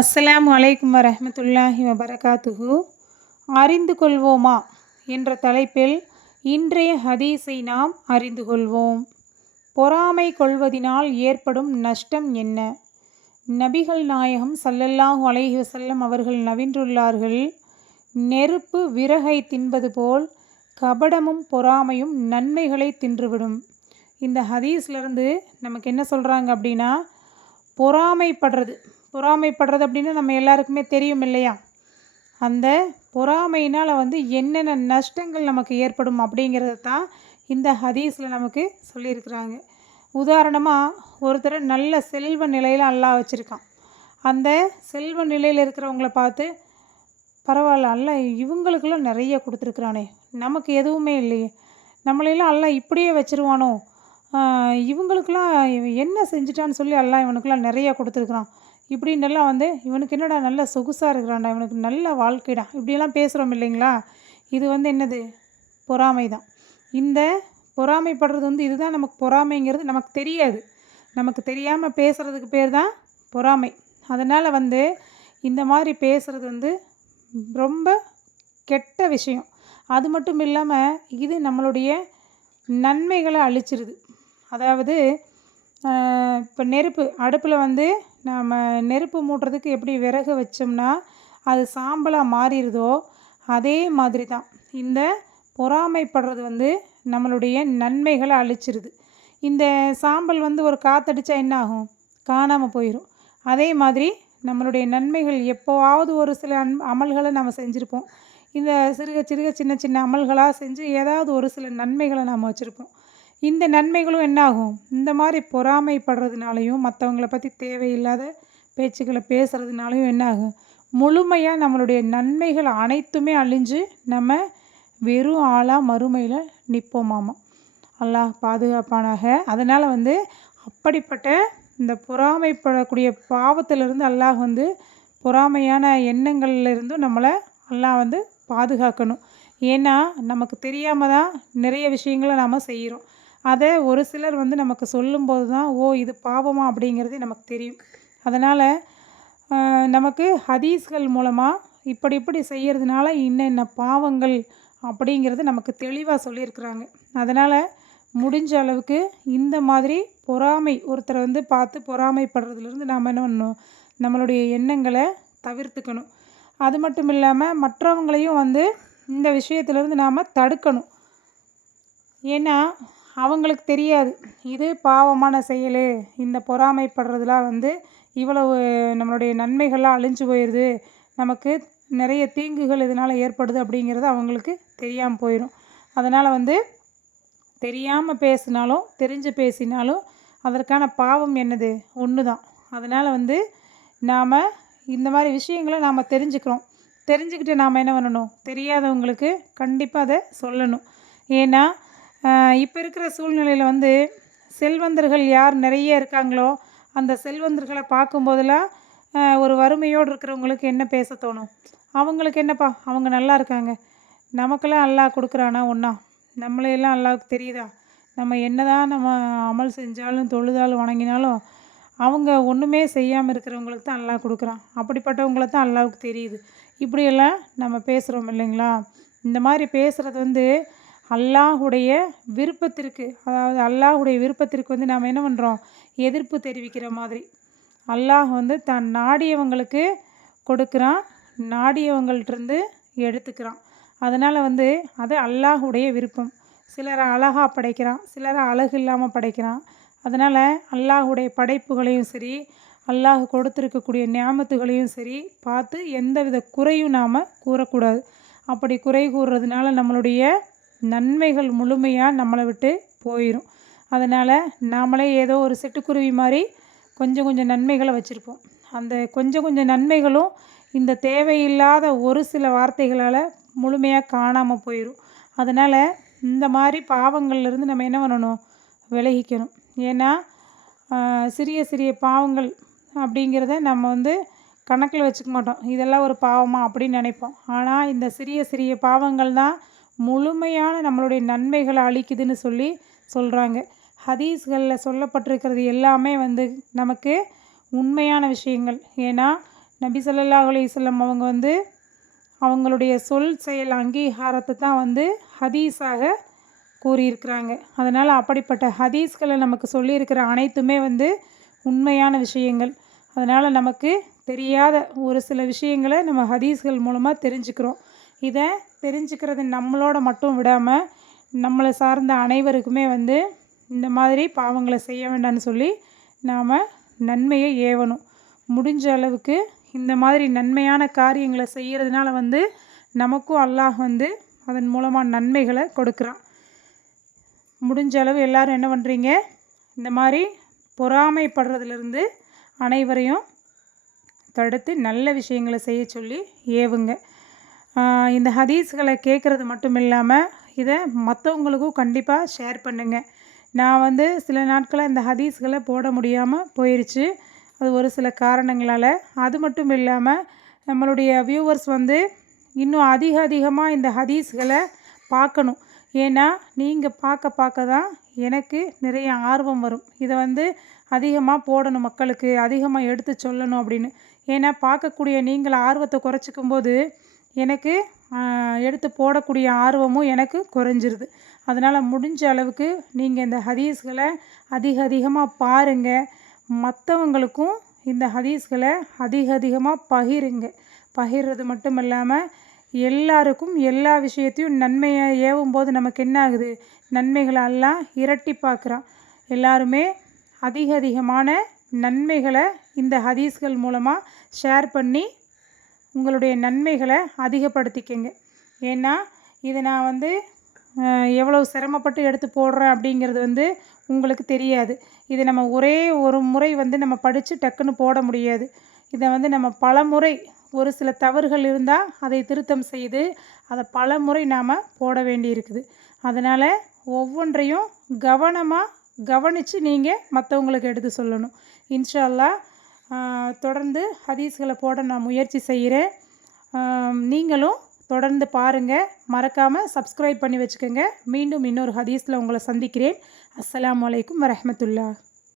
அஸ்லாம் அலைக்கும் வரமத்துல்லாஹி வபரகாத்துஹு. அறிந்து கொள்வோமா என்ற தலைப்பில் இன்றைய ஹதீஸை நாம் அறிந்து கொள்வோம். பொறாமை கொள்வதினால் ஏற்படும் நஷ்டம் என்ன? நபிகள் நாயகம் சல்லல்லாஹு அலைஹி வசல்லம் அவர்கள் நவின்றுள்ளார்கள் நெருப்பு விறகை தின்பது போல் கபடமும் பொறாமையும் நன்மைகளை தின்றுவிடும். இந்த ஹதீஸ்லேருந்து நமக்கு என்ன சொல்கிறாங்க அப்படின்னா பொறாமைப்படுறது பொறாமைப்படுறது அப்படின்னு நம்ம எல்லாருக்குமே தெரியும் இல்லையா? அந்த பொறாமையினால் வந்து என்னென்ன நஷ்டங்கள் நமக்கு ஏற்படும் அப்படிங்கிறது தான் இந்த ஹதீஸில் நமக்கு சொல்லியிருக்கிறாங்க. உதாரணமாக ஒருத்தர் நல்ல செல்வ நிலையில் அல்லாஹ் வச்சுருக்கான். அந்த செல்வ நிலையில் இருக்கிறவங்கள பார்த்து பரவாயில்ல அல்ல இவங்களுக்கெல்லாம் நிறைய கொடுத்துருக்குறானே. நமக்கு எதுவுமே இல்லையே. நம்மளையெல்லாம் அல்லா இப்படியே வச்சிருவானோ? இவங்களுக்கெல்லாம் என்ன செஞ்சிட்டான்னு சொல்லி அல்லா இவனுக்கெல்லாம் நிறைய கொடுத்துருக்குறான். இப்படின்னெல்லாம் வந்து இவனுக்கு என்னடா நல்ல சொகுசாக இருக்கிறான்டா இவனுக்கு நல்ல வாழ்க்கைடா. இப்படியெல்லாம் பேசுகிறோம் இல்லைங்களா? இது வந்து என்னது? பொறாமை தான். இந்த பொறாமைப்படுறது வந்து இதுதான் நமக்கு பொறாமைங்கிறது நமக்கு தெரியாது. நமக்கு தெரியாமல் பேசுகிறதுக்கு பேர் தான் பொறாமை. அதனால் வந்து இந்த மாதிரி பேசுகிறது வந்து ரொம்ப கெட்ட விஷயம். அது மட்டும் இல்லாமல் இது நம்மளுடைய நன்மைகளை அழிச்சிருது. அதாவது இப்போ நெருப்பு அடுப்பில் வந்து நாம் நெருப்பு மூட்டுறதுக்கு எப்படி விறகு வச்சோம்னா அது சாம்பலாக மாறிடுதோ அதே மாதிரி தான். இந்த பொறாமைப்படுறது வந்து நம்மளுடைய நன்மைகளை அழிச்சிருது. இந்த சாம்பல் வந்து ஒரு காத்தடிச்சா என்ன ஆகும் காணாமல் போயிடும் அதே மாதிரி நம்மளுடைய நன்மைகள் எப்போவாவது ஒரு சில அன் அமல்களை நம்ம செஞ்சுருப்போம். இந்த சிறுக சிறுக சின்ன சின்ன அமல்களாக செஞ்சு ஏதாவது ஒரு சில நன்மைகளை நாம் வச்சுருப்போம். இந்த நன்மைகளும் என்னாகும்? இந்த மாதிரி பொறாமைப்படுறதுனாலையும் மற்றவங்கள பற்றி தேவையில்லாத பேச்சுக்களை பேசுகிறதுனாலையும் என்னாகும்? முழுமையாக நம்மளுடைய நன்மைகள் அனைத்துமே அழிஞ்சு நம்ம வெறும் ஆளாக மறுமையில் நிற்போமாமா அல்லாஹ் பாதுகாப்பானாக. அதனால் வந்து அப்படிப்பட்ட இந்த பொறாமைப்படக்கூடிய பாவத்திலிருந்து அல்லாஹ் வந்து பொறாமையான எண்ணங்கள்லேருந்தும் நம்மளை அல்லாஹ் வந்து பாதுகாக்கணும். ஏன்னா நமக்கு தெரியாமல் தான் நிறைய விஷயங்களை நாம் செய்கிறோம் அதை ஒரு சிலர் வந்து நமக்கு சொல்லும்போது தான் ஓ இது பாவமா? அப்படிங்கிறது நமக்கு தெரியும். அதனால் நமக்கு ஹதீஸ்கள் மூலமாக இப்படி இப்படி செய்கிறதுனால இன்னென்ன பாவங்கள் அப்படிங்கிறது நமக்கு தெளிவாக சொல்லியிருக்கிறாங்க. அதனால் முடிஞ்ச அளவுக்கு இந்த மாதிரி பொறாமை ஒருத்தரை வந்து பார்த்து பொறாமைப்படுறதுலேருந்து நாம் என்ன பண்ணணும்? நம்மளுடைய எண்ணங்களை தவிர்த்துக்கணும். அது மட்டும் இல்லாமல் மற்றவங்களையும் வந்து இந்த விஷயத்துலேருந்து நாம் தடுக்கணும். ஏன்னா அவங்களுக்கு தெரியாது. இது பாவமான செயல். இந்த பொறாமைப்படுறதுலாம் வந்து இவ்வளவு நம்மளுடைய நன்மைகள்லாம் அழிஞ்சு போயிடுது நமக்கு நிறைய தீங்குகள் இதனால் ஏற்படுது அப்படிங்கிறது அவங்களுக்கு தெரியாமல் போயிடும் அதனால் வந்து தெரியாமல் பேசினாலும் தெரிஞ்சு பேசினாலும் அதற்கான பாவம் என்னது? ஒன்று தான் அதனால் வந்து நாம் இந்த மாதிரி விஷயங்களை நாம் தெரிஞ்சுக்கிறோம். தெரிஞ்சுக்கிட்டு நாம் என்ன பண்ணணும்? தெரியாதவங்களுக்கு கண்டிப்பாக அதை சொல்லணும். ஏன்னா இப்போ இருக்கிற சூழ்நிலையில் வந்து செல்வந்தர்கள் யார் நிறைய இருக்காங்களோ அந்த செல்வந்தர்களை பார்க்கும்போதெல்லாம் ஒரு வறுமையோடு இருக்கிறவங்களுக்கு என்ன பேச தோணும்? அவங்களுக்கு என்னப்பா? அவங்க நல்லா இருக்காங்க. நமக்கெல்லாம் அல்லாஹ் கொடுக்குறானா? ஒன்றா நம்மளையெல்லாம் அல்லாவுக்கு தெரியுதா? நம்ம என்ன தான் நம்ம அமல் செஞ்சாலும் தொழுதாலும் வணங்கினாலும் அவங்க ஒன்றுமே செய்யாமல் இருக்கிறவங்களுக்கு தான் அல்லாஹ் கொடுக்குறான். அப்படிப்பட்டவங்கள தான் அல்லாவுக்கு தெரியுது. இப்படியெல்லாம் நம்ம பேசுகிறோம் இல்லைங்களா? இந்த மாதிரி பேசுகிறது வந்து அல்லாஹுடைய விருப்பத்திற்கு அதாவது அல்லாஹுடைய விருப்பத்திற்கு வந்து நாம் என்ன பண்ணுறோம் எதிர்ப்பு தெரிவிக்கிற மாதிரி. அல்லாஹ் வந்து தான் நாடியவங்களுக்கு கொடுக்குறான். நாடியவங்கள்ட்டிருந்து எடுத்துக்கிறான். அதனால் வந்து அது அல்லாஹுடைய விருப்பம். சிலரை அழகாக படைக்கிறான். சிலரை அழகு இல்லாமல் படைக்கிறான். அதனால் அல்லாஹுடைய படைப்புகளையும் சரி அல்லாஹ் கொடுத்துருக்கக்கூடிய ஞாபகத்துகளையும் சரி பார்த்து எந்தவித குறையும் நாம் கூறக்கூடாது. அப்படி குறை கூறுறதுனால நம்மளுடைய நன்மைகள் முழுமையாக நம்மளை விட்டு போயிடும் அதனால் நாமளே ஏதோ ஒரு சிட்டுக்குருவி மாதிரி கொஞ்சம் கொஞ்சம் நன்மைகளை வச்சுருப்போம். அந்த கொஞ்சம் கொஞ்சம் நன்மைகளும் இந்த தேவையில்லாத ஒரு சில வார்த்தைகளால் முழுமையாக காணாமல் போயிடும் அதனால் இந்த மாதிரி பாவங்கள்லேருந்து நம்ம என்ன பண்ணணும்? விலகிக்கணும். ஏன்னா சிறிய சிறிய பாவங்கள் அப்படிங்கிறத நம்ம வந்து கணக்கில் வச்சுக்க மாட்டோம். இதெல்லாம் ஒரு பாவமாக அப்படின்னு நினைப்போம். ஆனால் இந்த சிறிய சிறிய பாவங்கள் தான் முழுமையான நம்மளுடைய நன்மைகளை அளிக்குதுன்னு சொல்லி சொல்கிறாங்க ஹதீஸ்களில் சொல்லப்பட்டிருக்கிறது எல்லாமே வந்து நமக்கு உண்மையான விஷயங்கள். ஏன்னா நபி சொல்லல்லா அலிஸ்லம் அவங்க வந்து அவங்களுடைய சொல் செயல் அங்கீகாரத்தை தான் வந்து ஹதீஸாக கூறியிருக்கிறாங்க. அதனால் அப்படிப்பட்ட ஹதீஸ்களை நமக்கு சொல்லியிருக்கிற அனைத்துமே வந்து உண்மையான விஷயங்கள். அதனால் நமக்கு தெரியாத ஒரு சில விஷயங்களை நம்ம ஹதீஸ்கள் மூலமாக தெரிஞ்சுக்கிறோம். இதை தெரிஞ்சுக்கிறது நம்மளோட மட்டும் விடாமல் நம்மளை சார்ந்த அனைவருக்குமே வந்து இந்த மாதிரி பாவங்களை செய்ய வேண்டாம்னு சொல்லி நாம் நன்மையை ஏவணும். முடிஞ்ச அளவுக்கு இந்த மாதிரி நன்மையான காரியங்களை செய்கிறதுனால வந்து நமக்கும் அல்லாஹ் வந்து அதன் மூலமாக நன்மைகளை கொடுக்குறான். முடிஞ்ச அளவு எல்லோரும் என்ன பண்ணுறீங்க இந்த மாதிரி பொறாமைப்படுறதுலேருந்து அனைவரையும் தடுத்து நல்ல விஷயங்களை செய்ய சொல்லி ஏவுங்க. இந்த ஹதீஸ்களை கேட்குறது மட்டும் இல்லாமல் இதை மற்றவங்களுக்கும் கண்டிப்பாக ஷேர் பண்ணுங்கள் நான் வந்து சில நாட்களாக இந்த ஹதீஸ்களை போட முடியாமல் போயிடுச்சு அது ஒரு சில காரணங்களால். அது மட்டும் இல்லாமல் நம்மளுடைய வியூவர்ஸ் வந்து இன்னும் அதிக அதிகமாக இந்த ஹதீஸ்களை பார்க்கணும். ஏன்னா நீங்கள் பார்க்க பார்க்க தான் எனக்கு நிறைய ஆர்வம் வரும். இதை வந்து அதிகமாக போடணும் மக்களுக்கு அதிகமாக எடுத்து சொல்லணும் அப்படின்னு. ஏன்னா பார்க்கக்கூடிய நீங்கள் ஆர்வத்தை குறைச்சிக்கும் போது எனக்கு எடுத்து போடக்கூடிய ஆர்வமும் எனக்கு குறைஞ்சிருது. அதனால் முடிஞ்ச அளவுக்கு நீங்கள் இந்த ஹதீஸ்களை அதிக அதிகமாக பாருங்கள் மற்றவங்களுக்கும் இந்த ஹதீஸ்களை அதிக அதிகமாக பகிருங்க. பகிர்றது மட்டும் இல்லாமல் எல்லாருக்கும் எல்லா விஷயத்தையும் நன்மையை ஏவும் போது நமக்கு என்ன ஆகுது? நன்மைகளை எல்லாம் இரட்டி பார்க்குறான். எல்லாருமே அதிக அதிகமான நன்மைகளை இந்த ஹதீஸ்கள் மூலமாக ஷேர் பண்ணி உங்களுடைய நன்மைகளை அதிகப்படுத்திக்கங்க. ஏன்னா இது நான் வந்து எவ்வளோ எவ்வளவு சிரமப்பட்டு எடுத்து போடுறேன் அப்படிங்கிறது வந்து உங்களுக்கு தெரியாது. இது நம்ம ஒரே ஒரு முறை வந்து நம்ம படித்து டக்குன்னு போட முடியாது. இதை வந்து நம்ம பல முறை ஒரு சில தவறுகள் இருந்தால் அதை திருத்தம் செய்து அதை பல முறை நாம் போட வேண்டியிருக்குது. அதனால் ஒவ்வொன்றையும் கவனமாக கவனித்து நீங்கள் மற்றவங்களுக்கு எடுத்து சொல்லணும். இன்ஷா தொடர்ந்து ஹதீஸ்களை போட நான் முயற்சி செய்கிறேன். நீங்களும் தொடர்ந்து பாருங்கள் மறக்காமல் சப்ஸ்கிரைப் பண்ணி வச்சுக்கோங்க. மீண்டும் இன்னொரு ஹதீஸில் உங்களை சந்திக்கிறேன். அஸ்லாம் அலைக்கும் வரமத்துல்லா